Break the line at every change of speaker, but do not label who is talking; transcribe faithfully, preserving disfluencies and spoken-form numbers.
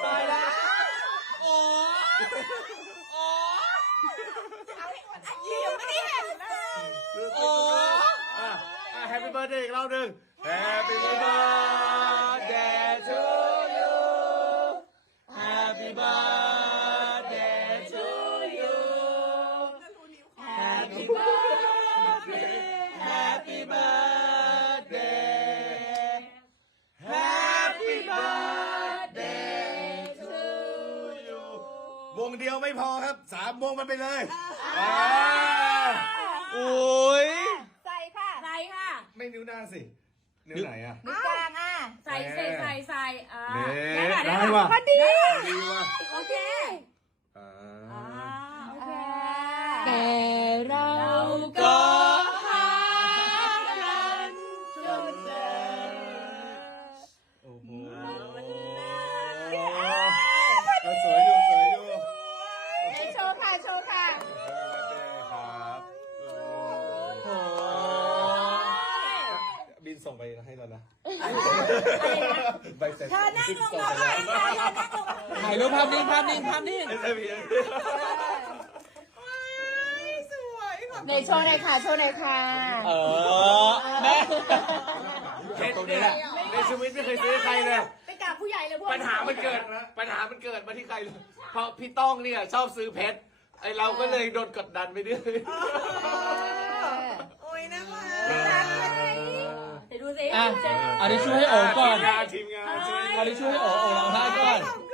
ตายแล้วโอ้โอ้
ยิ้มไม่ได้เห็นเลย
โอ้อ่ะอ่ะ Happy Birthday อีกรอบหนึ่ง Happy Birthday to you Happy Birthday to you Happy Birthday Happy Birthday Happy Birthday to you วงเดียวไม่พอครับสามวงมันไปเลยอ่าโอ้ย
ใส่ค่ะใส่ค่ะ
ไม่นิ้วหน้าสิ นิ้วไหนอ่ะ
นิ้วกลางอ่ะใส่ใส่ใส่ใส่อ่า
เน่
ได้
ได้
ค่ะ
ว่ะ
พอดี
ดีว่ะ
โอเค
อ่า
โอเค
แต่เรา
ก็หา
กันจนเจอ
โอ้โหสวยอยู่สวยอยู่
โชว์ค่ะโชว์ค่ะ
ครับโอ้บินส่งไปให้แล้วนะใบเสร็จ
เธอนั่งลงมาก่อนค่ะเธอนั่งลงมา
ถ่ายรูปภาพนิ่งภาพนิ่งภาพนิ่ง
ไม่ใช่เพียง
เดี๋ยวโชว์หน่อยค่ะโชว์หน่อยค่ะ
เออแม่
เพชรเนี่ยในชีวิตไม่เคยซื้อใครเลย
ไปกราบผู้ใหญ่เลยพวก
ปัญหามันเกิดปัญหามันเกิดมาที่ใครเลยเพราะพี่ต้องเนี่ยชอบซื้อเพชรไอเราก็เลยโดนกดดันไปด้วย
โอ้ยน่ารักเดี๋ยวดูสิ
อ่ะเอาดิช่วยให้โอ๋ก่อน
ทีมงานทีมงาน
เอาดิช่วยให้โอ๋โอ๋ร้องไห้ก่อน
ขอบ